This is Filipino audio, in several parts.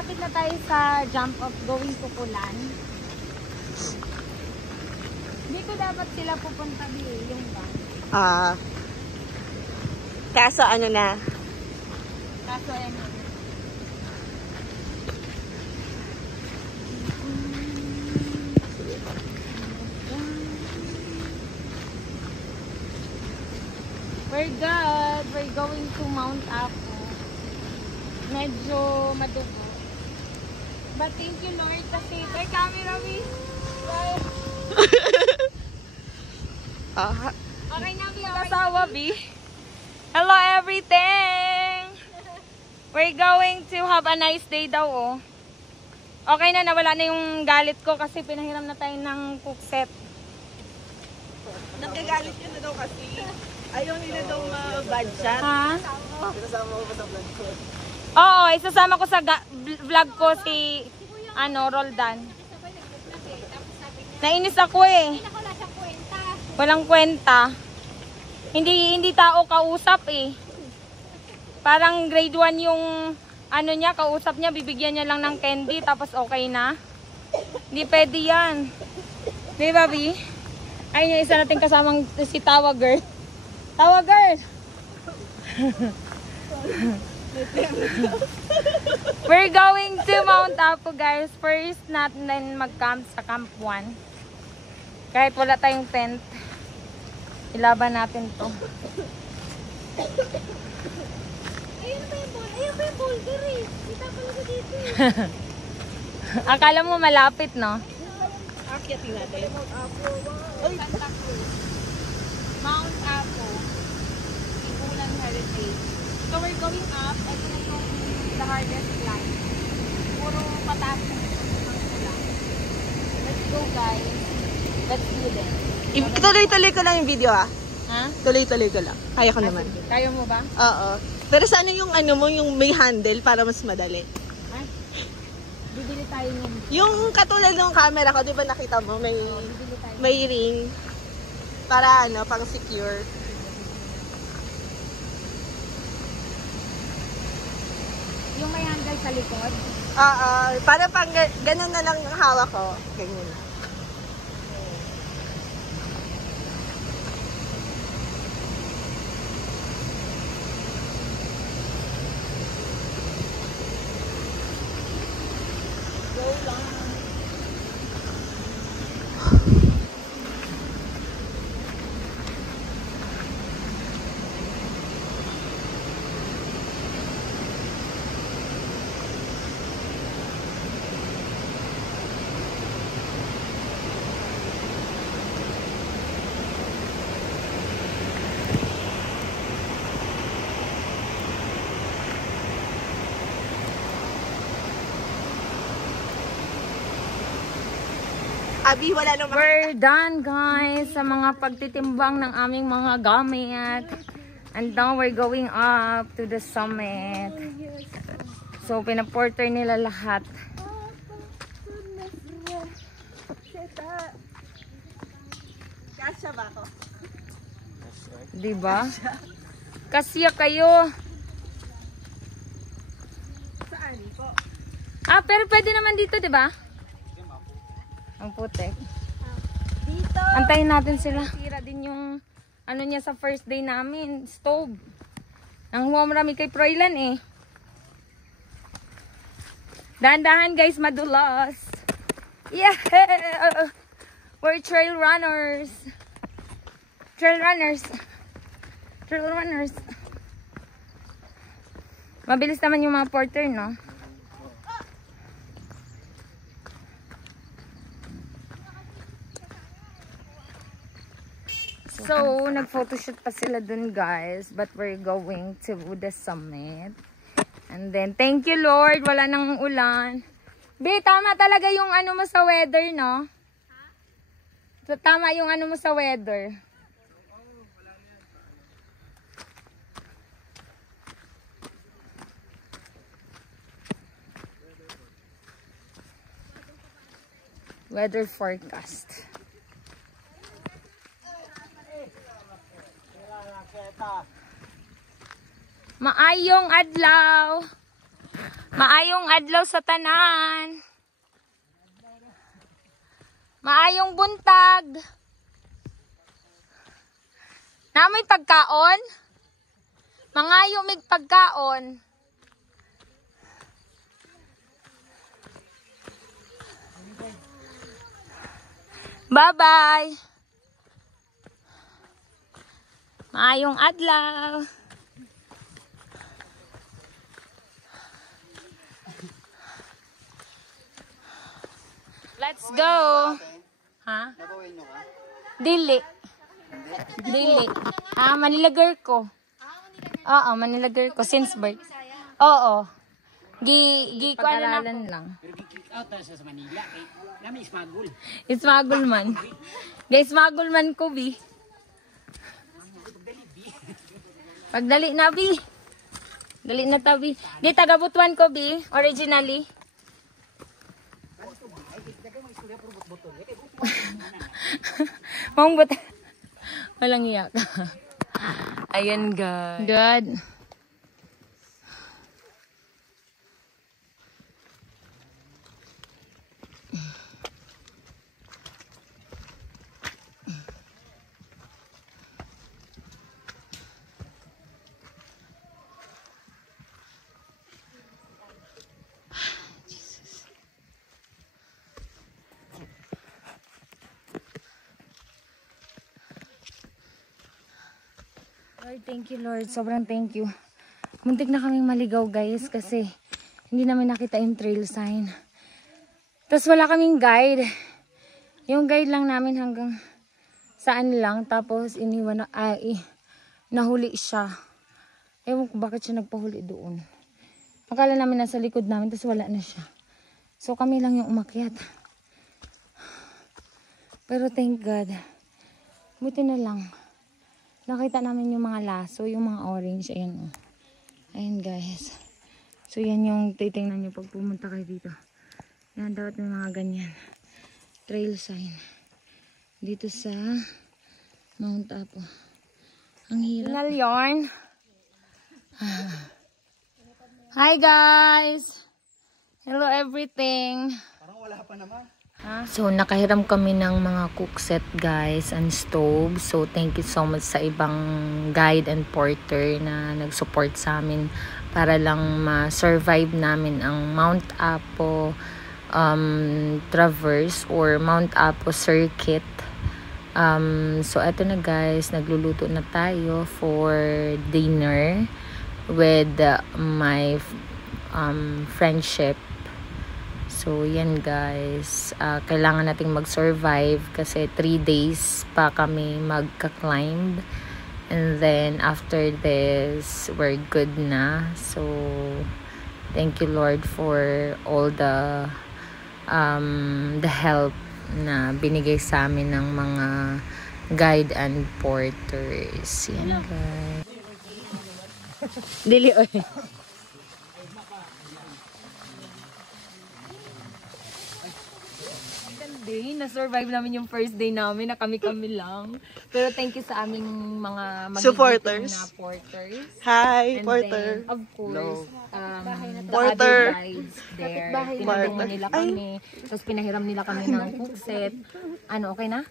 malapit na tayo sa jump off going to Kulan. Hindi ko dapat sila pupunta yung van. Kaso ano na? Kaso ano? We're good. We're going to Mount Apo. Medyo madugo. But thank you Lord kasi may camera me. Okay na B. Kasawa B. Hello everything! We're going to have a nice day daw oh. Okay na, nawala na yung galit ko kasi pinahiram na tayo ng cook set. Nagagalit yun na daw kasi. Ayaw nila daw ma-budget. Ha? Sinasama ko pa sa vlog ko. Oo, isasama ko sa vlog ko si Roldan. Nainis ako eh. Walang kwenta. Hindi tao kausap eh. Parang grade 1 yung niya, kausap niya, bibigyan niya lang ng candy tapos okay na. Hindi pwede yan. Di ba, Bi? Ayun yung isa nating kasamang si Tawa Girl. Tawa Girl! We're going to Mount Apo guys. First natin mag-camp sa Camp 1. Kahit wala tayong tent, ilaban natin to. Ayun pa yung boulder eh. Kita pa lang dito eh. Akala mo malapit, no? Akyatin natin. Mount Apo. Igulan Heritage. So we're going up. Ito na yung the hardest climb. Puro pataas ng kulang. Let's go guys. Let's do this. Tuloy-tuloy ko lang yung video ah. Ha? Tuloy-tuloy ko lang. Kaya ko naman. Kaya mo ba? Oo. Pero sana yung yung may handle para mas madali. Ay, bibili tayo niyan. Yung katulad ng camera ko, di ba nakita mo, Bibili tayo. may ring para pang secure. Yung may handle sa likod. Oo. Para pang ganun na lang ang hawak ko. Ganyan na. Abi, wala nang We're done guys sa mga pagtitimbang ng aming mga gamit. And now we're going up to the summit. So pinaporter nila lahat. Kasya ba ako? Diba? Kasya kayo. Saan po? Pero pwede naman dito, diba? Ang putek. Dito. Antayin natin sila. Tira din yung niya sa first day namin, stove. Nang marami kay Froilan eh. Dahan-dahan guys, madulas. Yeah! We're trail runners. Trail runners. Trail runners. Mabilis naman yung mga porter, no? So, nag-photoshoot pa sila dun guys. But we're going to the summit. And then, thank you Lord. Wala nang ulan. Be, tama talaga yung mo sa weather, no? So, tama yung mo sa weather. Weather forecast. Maayong adlaw. Maayong adlaw sa tanan. Maayong buntag. Namoy pagkaon? Mangayo mig pagkaon. Bye-bye. Maayong adlaw. Let's go. Ha? Dili. Dili. Manila girl ko. Oo, Manila girl ko since birth. Oo. Pag-aralan lang. Ismagul man. Guys, smagul man ko, Bi. Pagdali na, Bi. Dali na ta, Bi. Di, taga-Butuan ko, Bi. Originally. Mong but walang iyak. Ayan, guys. Good. Lord, thank you, Lord. Sobrang thank you. Muntik na kaming maligaw, guys, kasi hindi namin nakita yung trail sign. Tapos wala kaming guide. Yung guide lang namin hanggang saan lang. Tapos iniwan na, nahuli siya. Ewan ko bakit siya nagpahuli doon. Akala namin nasa likod namin, tapos wala na siya. So kami lang yung umakyat. Pero thank God. Buti na lang. Nakita namin yung mga laso, yung mga orange. Ayan, oh. Ayan, guys. So, yan yung titingnan nyo pag pumunta kayo dito. Yan, dapat may mga ganyan. Trail sign. Dito sa Mount Apo. Ang hirap. Sinal yarn. Hi, guys! Hello, everything. Parang wala pa naman. So, nakahiram kami ng mga cookset, guys, and stove. So, thank you so much sa ibang guide and porter na nag-support sa amin para lang ma-survive namin ang Mount Apo Traverse or Mount Apo Circuit. So, eto na, guys. Nagluluto na tayo for dinner with my friendship. So, yan, guys. Kailangan nating mag-survive kasi 3 days pa kami magka-climb. And then, after this, we're good na. So, thank you, Lord, for all the help na binigay sa amin ng mga guide and porters. Yan, guys. Dili, oy. Na-survive namin yung first day namin na kami-kami lang. Pero thank you sa aming mga supporters. Na porters. Hi, And porter. Then, of course, the Porter. other guides there. Tinulungan nila kami. Tapos pinahiram nila kami ng cookset. Ano, okay na?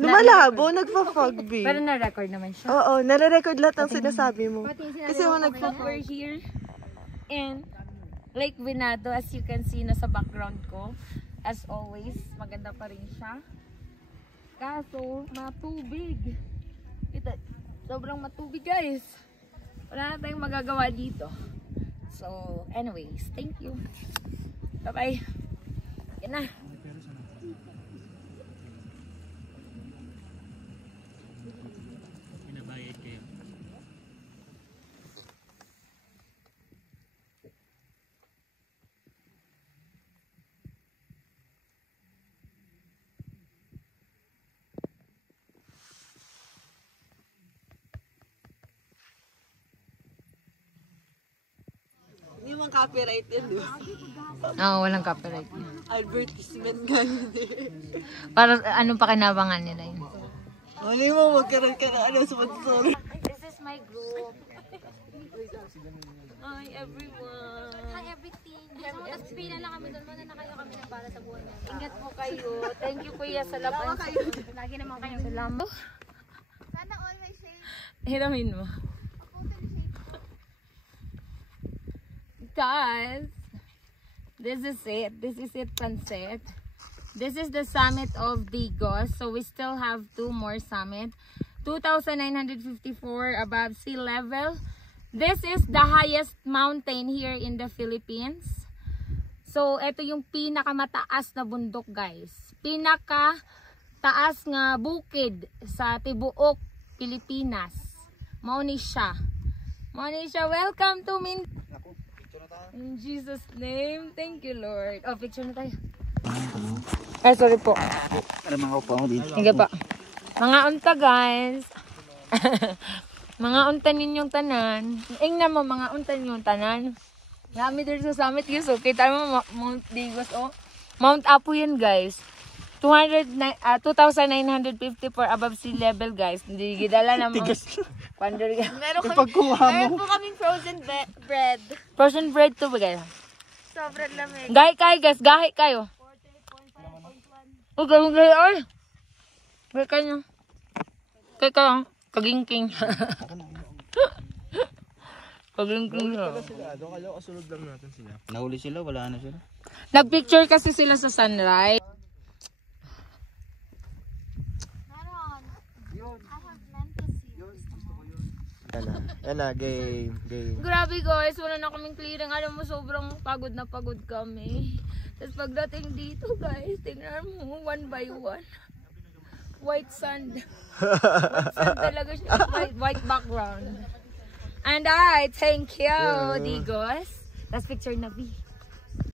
Lumalabo, nagpa-fog, B. Pero na-record naman siya. Oo, nare-record lahat ng sinasabi mo. Kasi mo We're here in Lake Venado. As you can see, nasa background ko. As always, maganda pa rin siya. Kaso, matubig. Ito, sobrang matubig, guys. Wala na tayong magagawa dito. So, anyways, thank you. Bye-bye. Yan na. Hindi man copyright yan, di ba? Oo, walang copyright. Advertisement nga yun eh. Para anong pakinabangan nila yun? Hindi mo magkaroon ka na sponsor. This is my group. Hi everyone. Hi everything. Tapos pila na kami doon. Muna na kayo kami na para sa buhay namin. Ingat po kayo. Thank you kuya sa laban. Lagi naman kayong salamat. Sana all may shade. Hiramin mo. Guys, this is it. This is it, Pancit. This is the summit of Digos. So we still have 2 more summit. 2,954 above sea level. This is the highest mountain here in the Philippines. So ito yung pinakamataas na bundok, guys. Pinakataas nga bukid sa tibuok Pilipinas. Mao ni siya. Welcome to Min. In Jesus name, thank you Lord. Oh, picture na tayo. Ay, sorry po. Ano mga upa mo dito? Sige pa. Mga unta, guys. Mga unta ninyong tanan. Ingnan mo, mga unta ninyong tanan. Nami there sa summit, guys. So, kita mo, Mount Digos, oh. Mount Apo yan, guys. 2,954 above sea level, guys. Hindi gidala na mga... Meron po kaming frozen bread. Frozen bread to ba, guys? Sobrang lamig. Gahi kayo, guys. Gahi kayo. 40.1. Oh, gahi. Ay! Gahi kayo. Gahi kayo. Kagingking. Kagingking. Doon kayo, kasunod lang natin sila. Nahuli sila, wala na sila. Nagpicture kasi sila sa sunrise. Meron. I have lentil seeds. Ela, game. Grabe guys, wala na kaming clearing. Alam mo, sobrang pagod na pagod kami. Tapos pagdating dito guys, tingnan mo, 1 by 1. White sand. White sand talaga siya. White background. And I thank you, Digos. Last picture na B.